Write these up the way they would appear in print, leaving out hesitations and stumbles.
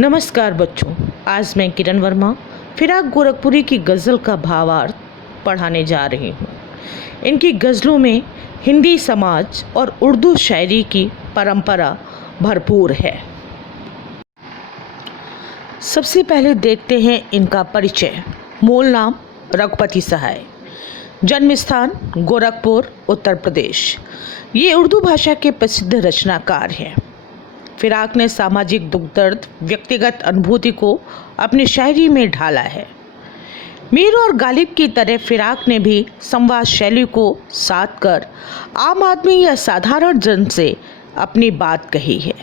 नमस्कार बच्चों, आज मैं किरण वर्मा फिराक गोरखपुरी की गज़ल का भावार्थ पढ़ाने जा रही हूँ। इनकी गज़लों में हिंदी समाज और उर्दू शायरी की परंपरा भरपूर है। सबसे पहले देखते हैं इनका परिचय। मूल नाम रघुपति सहाय, जन्म स्थान गोरखपुर, उत्तर प्रदेश। ये उर्दू भाषा के प्रसिद्ध रचनाकार हैं। फिराक ने सामाजिक दुख दर्द, व्यक्तिगत अनुभूति को अपनी शायरी में ढाला है। मीर और गालिब की तरह फिराक ने भी संवाद शैली को साध कर आम आदमी या साधारण जन से अपनी बात कही है।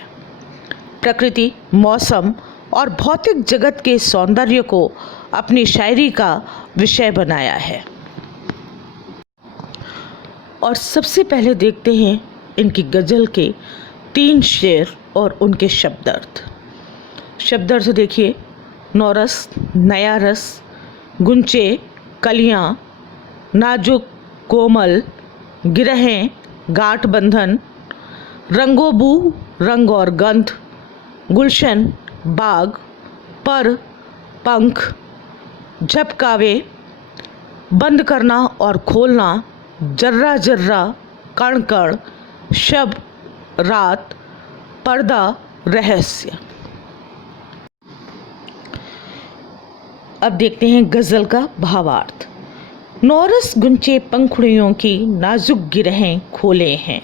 प्रकृति, मौसम और भौतिक जगत के सौंदर्य को अपनी शायरी का विषय बनाया है। और सबसे पहले देखते हैं इनकी गज़ल के 3 शेर और उनके शब्दार्थ। शब्दार्थ देखिए: नौरस, नया रस, गुंचे, कलियाँ, नाजुक, कोमल, गिरहें, गांठ बंधन, रंगोबू, रंग और गंध, गुलशन, बाग, पर, पंख, झपकावे, बंद करना और खोलना, जर्रा जर्रा, कण कण, शब, रात, पर्दा, रहस्य। अब देखते हैं गज़ल का भावार्थ। नौरस गुंचे पंखुड़ियों की नाजुक गिरहें खोले हैं,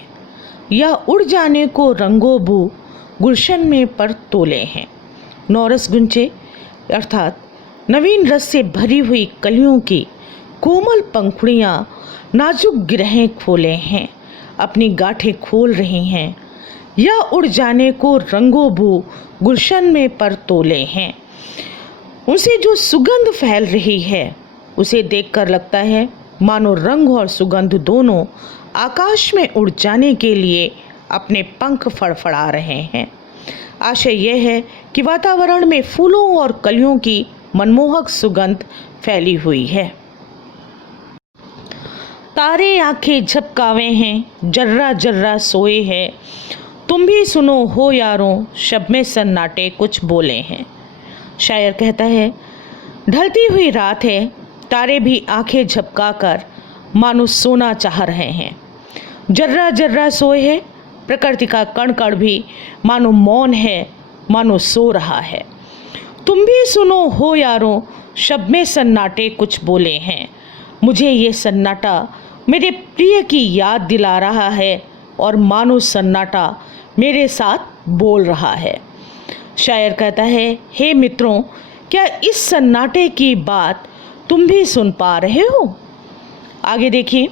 या उड़ जाने को रंगोबू गुलशन में पर तोले हैं। नौरस गुंचे अर्थात नवीन रस से भरी हुई कलियों की कोमल पंखुड़ियाँ नाजुक गिरहें खोले हैं, अपनी गांठें खोल रही हैं, या उड़ जाने को रंगोबू गुलशन में पर तोले हैं। उनसे जो सुगंध फैल रही है उसे देखकर लगता है मानो रंग और सुगंध दोनों आकाश में उड़ जाने के लिए अपने पंख फड़फड़ा रहे हैं। आशय यह है कि वातावरण में फूलों और कलियों की मनमोहक सुगंध फैली हुई है। तारे आंखें झपकावे हैं, जर्रा जर्रा सोए हैं, तुम भी सुनो हो यारों, शब में सन्नाटे कुछ बोले हैं। शायर कहता है, ढलती हुई रात है, तारे भी आंखें झपकाकर मानो सोना चाह रहे हैं। जर्रा जर्रा सोए है, प्रकृति का कण कण भी मानो मौन है, मानो सो रहा है। तुम भी सुनो हो यारों, शब में सन्नाटे कुछ बोले हैं। मुझे ये सन्नाटा मेरे प्रिय की याद दिला रहा है और मानो सन्नाटा मेरे साथ बोल रहा है। शायर कहता है, हे मित्रों, क्या इस सन्नाटे की बात तुम भी सुन पा रहे हो? आगे देखिए,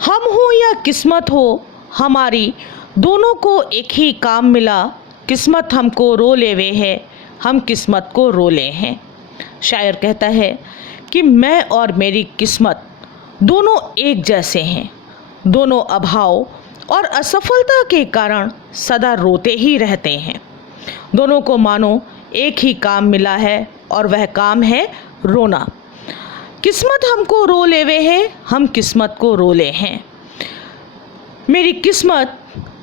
हम हो या किस्मत हो हमारी, दोनों को एक ही काम मिला, किस्मत हमको रो लेवे है, हम किस्मत को रो ले हैं। शायर कहता है कि मैं और मेरी किस्मत दोनों एक जैसे हैं, दोनों अभाव और असफलता के कारण सदा रोते ही रहते हैं। दोनों को मानो एक ही काम मिला है और वह काम है रोना। किस्मत हमको रो लेवे है, हम किस्मत को रो ले हैं। मेरी किस्मत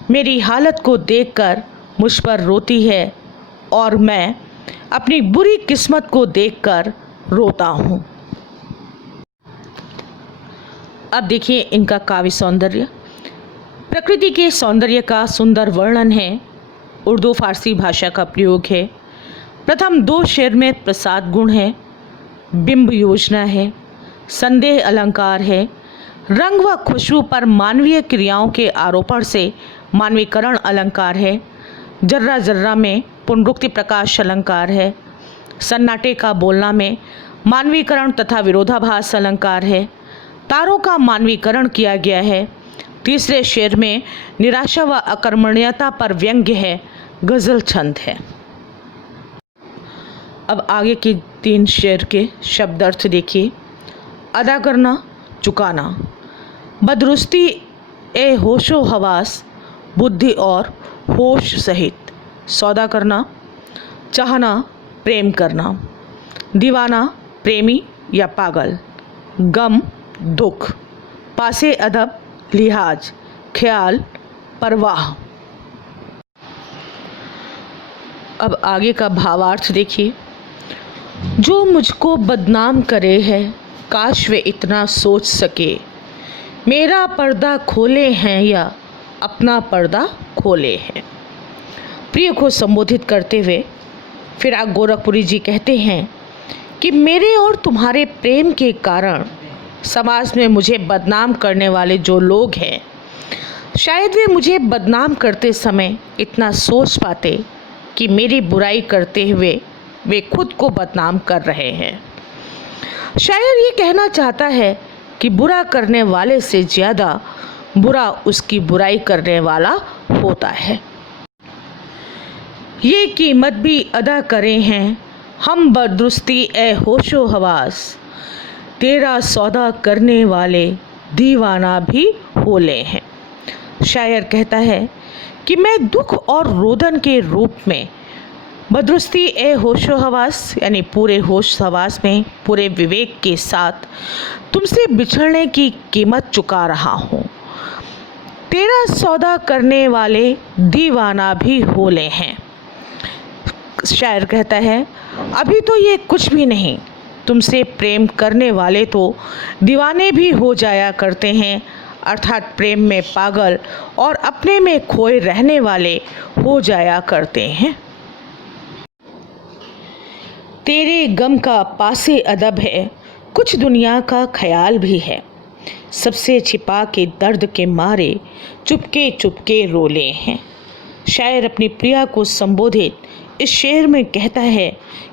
मेरी हालत को देखकर मुझ पर रोती है और मैं अपनी बुरी किस्मत को देखकर रोता हूँ। अब देखिए इनका काव्य सौंदर्य। प्रकृति के सौंदर्य का सुंदर वर्णन है। उर्दू फारसी भाषा का प्रयोग है। प्रथम 2 शेर में प्रसाद गुण है, बिंब योजना है, संदेह अलंकार है, रंग व खुशबू पर मानवीय क्रियाओं के आरोपण से मानवीकरण अलंकार है, जर्रा जर्रा में पुनरुक्ति प्रकाश अलंकार है, सन्नाटे का बोलना में मानवीकरण तथा विरोधाभास अलंकार है, तारों का मानवीकरण किया गया है। तीसरे शेर में निराशा व अकर्मण्यता पर व्यंग्य है, गज़ल छंद है। अब आगे के 3 शेर के शब्दार्थ देखिए। अदा करना, चुकाना, बदरुस्ती ए होशो हवास, बुद्धि और होश सहित, सौदा करना, चाहना, प्रेम करना, दीवाना, प्रेमी या पागल, गम, दुख, पासे अदब, लिहाज, ख्याल, परवाह। अब आगे का भावार्थ देखिए। जो मुझको बदनाम करे है, काश वे इतना सोच सके, मेरा पर्दा खोले हैं या अपना पर्दा खोले हैं। प्रिय को संबोधित करते हुए फिराक गोरखपुरी जी कहते हैं कि मेरे और तुम्हारे प्रेम के कारण समाज में मुझे बदनाम करने वाले जो लोग हैं, शायद वे मुझे बदनाम करते समय इतना सोच पाते कि मेरी बुराई करते हुए वे खुद को बदनाम कर रहे हैं। शायर ये कहना चाहता है कि बुरा करने वाले से ज़्यादा बुरा उसकी बुराई करने वाला होता है। ये कीमत भी अदा करे हैं हम बदरुस्ती ए होशो हवास, तेरा सौदा करने वाले दीवाना भी होले हैं। शायर कहता है कि मैं दुख और रोदन के रूप में बदरुस्ती ए होशो हवास यानी पूरे होश हवास में पूरे विवेक के साथ तुमसे बिछड़ने की कीमत चुका रहा हूँ। तेरा सौदा करने वाले दीवाना भी होले हैं। शायर कहता है अभी तो ये कुछ भी नहीं, तुमसे प्रेम करने वाले तो दीवाने भी हो जाया करते हैं, अर्थात प्रेम में पागल और अपने में खोए रहने वाले हो जाया करते हैं। तेरे गम का पासे अदब है, कुछ दुनिया का ख्याल भी है, सबसे छिपा के दर्द के मारे चुपके चुपके रोले हैं। शायर अपनी प्रिया को संबोधित इस शेर में कहता है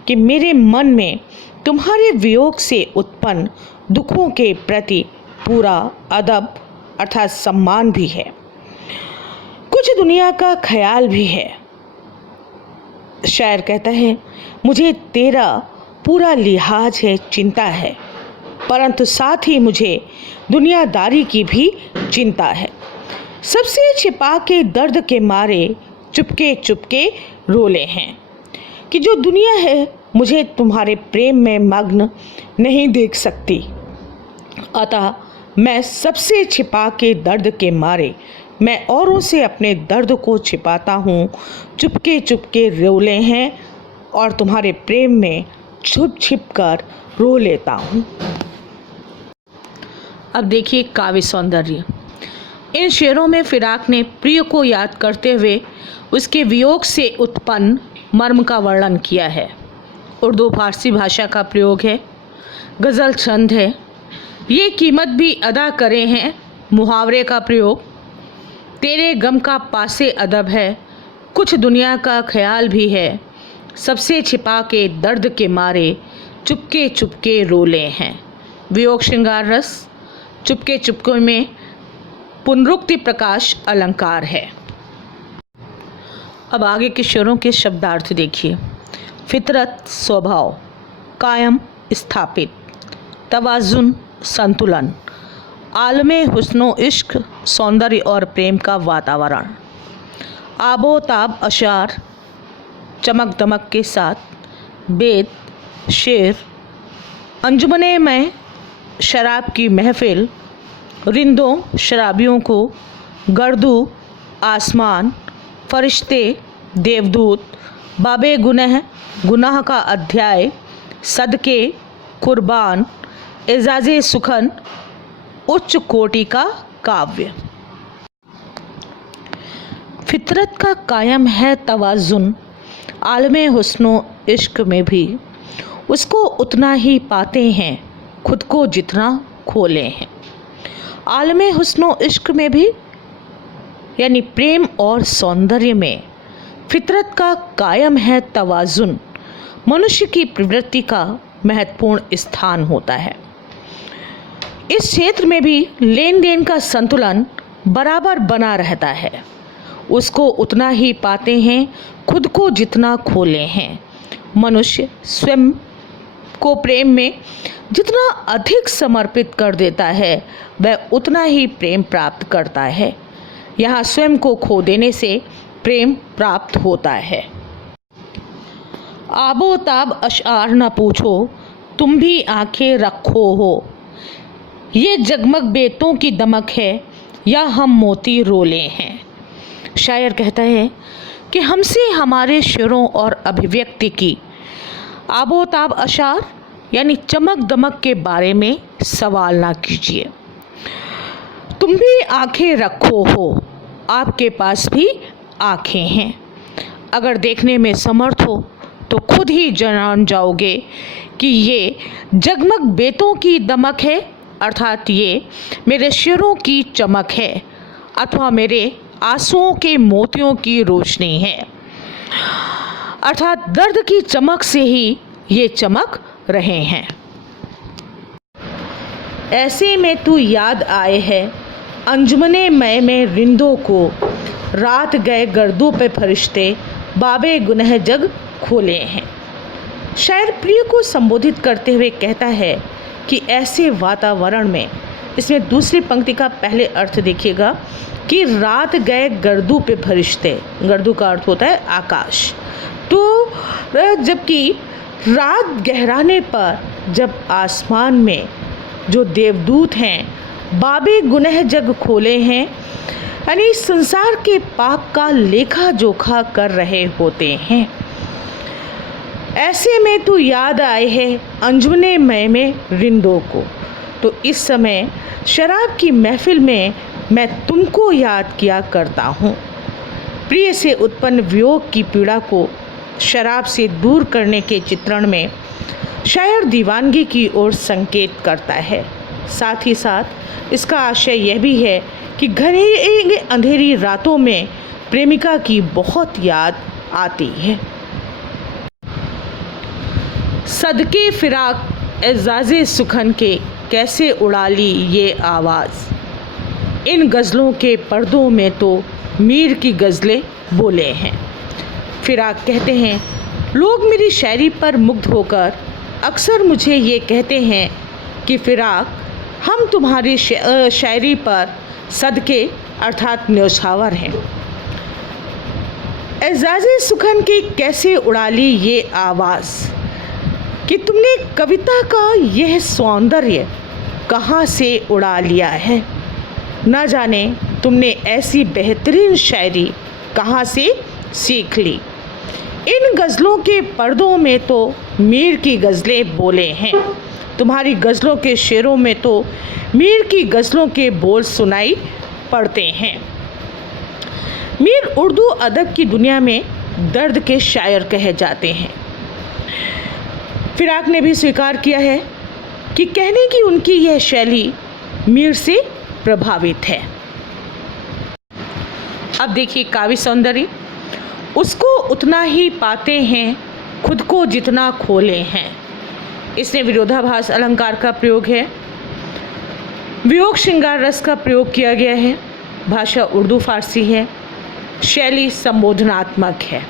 कि मेरे मन में तुम्हारे वियोग से उत्पन्न दुखों के प्रति पूरा अदब अर्थात सम्मान भी है, कुछ दुनिया का ख्याल भी है। शायर कहता है मुझे तेरा पूरा लिहाज है, चिंता है, परंतु साथ ही मुझे दुनियादारी की भी चिंता है, सबसे छिपा के दर्द के मारे चुपके चुपके रोले हैं। कि जो दुनिया है मुझे तुम्हारे प्रेम में मग्न नहीं देख सकती, अतः मैं सबसे छिपा के दर्द के मारे मैं औरों से अपने दर्द को छिपाता हूँ, चुपके चुपके रोले हैं और तुम्हारे प्रेम में छुप छिप कर रो लेता हूँ। अब देखिए काव्य सौंदर्य। इन शेरों में फिराक ने प्रिय को याद करते हुए उसके वियोग से उत्पन्न मर्म का वर्णन किया है। उर्दू फारसी भाषा का प्रयोग है, गज़ल छंद है। ये कीमत भी अदा करे हैं मुहावरे का प्रयोग। तेरे गम का पासे अदब है, कुछ दुनिया का ख्याल भी है, सबसे छिपा के दर्द के मारे चुपके चुपके रोले हैं। वियोग श्रृंगार रस। चुपके चुपके में पुनरुक्ति प्रकाश अलंकार है। अब आगे के शेरों के शब्दार्थ देखिए। फितरत स्वभाव, कायम स्थापित, तवाज़ुन संतुलन, आलमे हुस्नो इश्क सौंदर्य और प्रेम का वातावरण, आबो ताब अशार चमक दमक के साथ, बेद शेर, अंजुमने में शराब की महफिल, रिंदों शराबियों को, गर्दू आसमान, फरिश्ते देवदूत, बाबे गुनह गुनाह का अध्याय, सदके कुर्बान, एजाज़े सुखन उच्च कोटि का काव्य। फितरत का कायम है तवाज़ुन, आलमे हुस्नो इश्क में भी उसको उतना ही पाते हैं खुद को जितना खोले हैं। आलमे हुस्नो इश्क में भी यानी प्रेम और सौंदर्य में फितरत का कायम है तवाज़ुन, मनुष्य की प्रवृत्ति का महत्वपूर्ण स्थान होता है। इस क्षेत्र में भी लेन देन का संतुलन बराबर बना रहता है, उसको उतना ही पाते हैं खुद को जितना खोले हैं। मनुष्य स्वयं को प्रेम में जितना अधिक समर्पित कर देता है वह उतना ही प्रेम प्राप्त करता है। यहाँ स्वयं को खो देने से प्रेम प्राप्त होता है। आबो ताब अशार न पूछो, तुम भी आंखें रखो हो, ये जगमग बेतों की दमक है या हम मोती रोले हैं। शायर कहता है कि हमसे हमारे शेरों और अभिव्यक्ति की आबोताब अशार यानी चमक दमक के बारे में सवाल ना कीजिए। तुम भी आंखें रखो हो, आपके पास भी आंखें हैं। अगर देखने में समर्थ हो तो खुद ही जान जाओगे कि ये जगमग बेतों की दमक है, अर्थात ये मेरे शेरों की चमक है, अथवा मेरे आंसुओं के मोतियों की रोशनी है, अर्थात दर्द की चमक से ही ये चमक रहे हैं। ऐसे में तू याद आए है अंजुमने मय में रिंदों को, रात गए गर्दों पे फरिश्ते बाबे गुनह जग खोले हैं। शायर प्रिय को संबोधित करते हुए कहता है कि ऐसे वातावरण में, इसमें दूसरी पंक्ति का पहले अर्थ देखिएगा कि रात गए गर्दू पे फरिश्ते, गर्दू का अर्थ होता है आकाश। तो जबकि रात गहराने पर जब आसमान में जो देवदूत हैं बाबे गुनह जग खोले हैं, यानी संसार के पाप का लेखा जोखा कर रहे होते हैं। ऐसे में तू याद आए है अंजुमने मय में रिंदों को। तो इस समय शराब की महफिल में मैं तुमको याद किया करता हूँ। प्रिय से उत्पन्न वियोग की पीड़ा को शराब से दूर करने के चित्रण में शायर दीवानगी की ओर संकेत करता है। साथ ही साथ इसका आशय यह भी है कि घनी अंधेरी रातों में प्रेमिका की बहुत याद आती है। सदके फिराक एजाज़े सुखन के कैसे उड़ा ली ये आवाज़, इन गज़लों के पर्दों में तो मीर की गज़लें बोले हैं। फिराक कहते हैं, लोग मेरी शायरी पर मुग्ध होकर अक्सर मुझे ये कहते हैं कि फिराक, हम तुम्हारी शायरी पर सदके अर्थात न्यौछावर हैं। एजाज़े सुखन की कैसे उड़ा ली ये आवाज़, कि तुमने कविता का यह सौंदर्य कहाँ से उड़ा लिया है। न जाने तुमने ऐसी बेहतरीन शायरी कहाँ से सीख ली। इन गज़लों के पर्दों में तो मीर की गज़लें बोले हैं। तुम्हारी गज़लों के शेरों में तो मीर की गज़लों के बोल सुनाई पड़ते हैं। मीर उर्दू अदब की दुनिया में दर्द के शायर कहे जाते हैं। फिराक ने भी स्वीकार किया है कि कहने की उनकी यह शैली मीर से प्रभावित है। अब देखिए काव्य सौंदर्य, उसको उतना ही पाते हैं खुद को जितना खोले हैं। इसमें विरोधाभास अलंकार का प्रयोग है, वियोग श्रृंगार रस का प्रयोग किया गया है, भाषा उर्दू फारसी है, शैली संबोधनात्मक है।